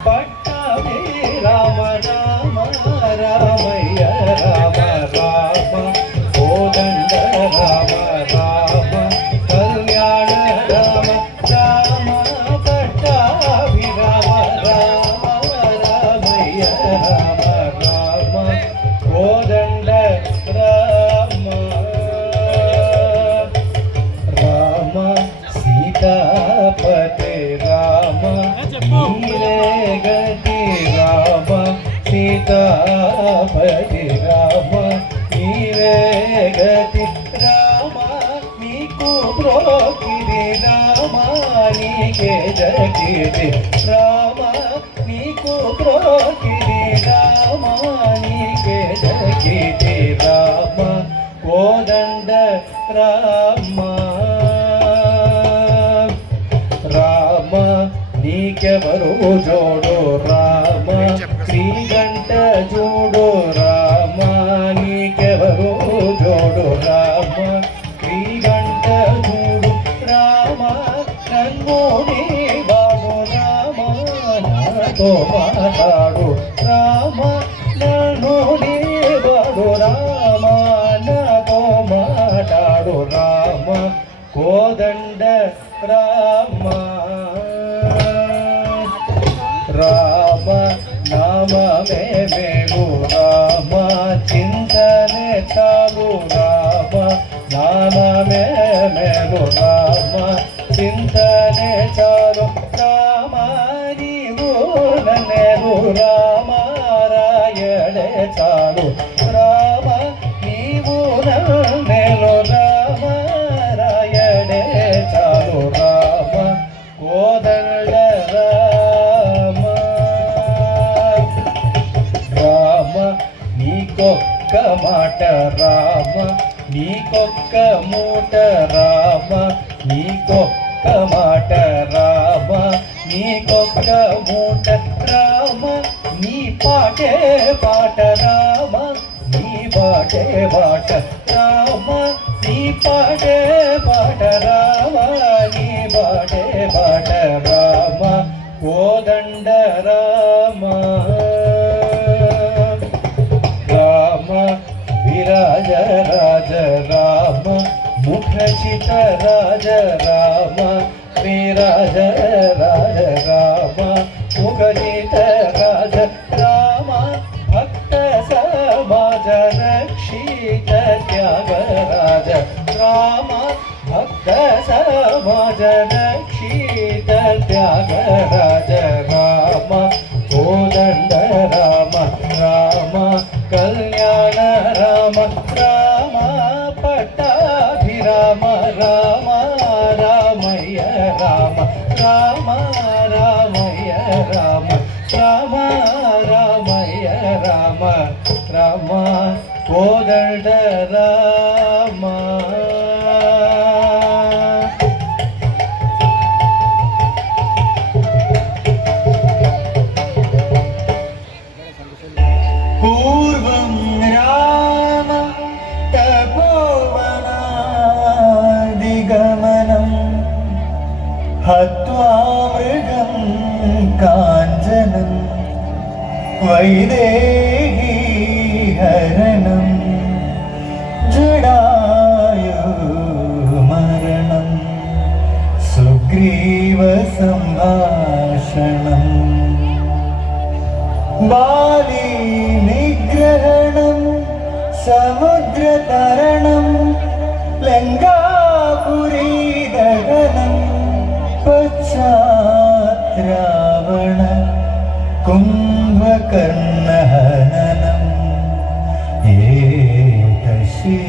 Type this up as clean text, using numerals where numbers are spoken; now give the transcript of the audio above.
పట్టమే రామ రామ రామయ్య రామ రామ కోదండ రామ రామ కళ్యాణ రామ రామ పట్టాభి రామ రామ రామయ్య రామ రామ కోదండ రామ రామ సీతాపతే రామ గతి రామ సీతాపతి రామ నీవే గతి రామ నీకు ప్రోకిరి రామ నీకే జగిరి రామ నీకు ప్రోకిరి రామ నీకే జగిరి రామ కోదండ రామ రామ నీకెవరు జోడు రామ శ్రీగంట జోడు రామ నీకెవరు జోడు రామ శ్రీగంట జోడు రామ నన్ను నీవాడు రామ నాతో మాట్లాడు రామ నన్ను నీవాడు రామ నాతో మాట్లాడు రామ కోదండ రామ రామ నామమే మేలు రామ చింతనే చాలు రామ నామమే మేలు రామ చింతనే చాలు రామ నీవు నన్నేలు రామ రాయడే చాలు రామ నీవు నన్నేలు రామ రాయడే చాలు రామ కోదండ నీకొక్క మాట రామ నీకొక్క మూట రామ నీకొక్క మాట రామ నీకొక్క మూట రామ నీ పాటే పాట రామ నీ పాటే పాట రామ నీ పాటే పాట రామ నీ పాటే పాట రామ కోదండ రామ విరాజ రాజ రామ ముఖచిత రాజ రామ విరాజ రాజ రామ ముఖచిత రాజ రామ భక్త సమాజ రక్షిత త్యాగ రాజ రామ భక్త సమాజ రక్షిత త్యాగ రాజ రామ కోదండ రామ రామ కళ్యాణ రామ రామ పట్టాభి రామ రామ రామయ్య రామ రామ రామయ్య రామ రామ రామయ్య రామ రామ కోదండ రామ పూర్వం రామ తపోవనాదిగమనం హత్వా మృగం కాంచనం వైదేహీ హరణం జడాయు మరణం సుగ్రీవ సంభాషణం బాలి నిగ్రహణం సముద్రతరణం లంకాపురీ దహనం పశ్చాత్రావణ కుంభకర్ణహననం ఏకశ్రీ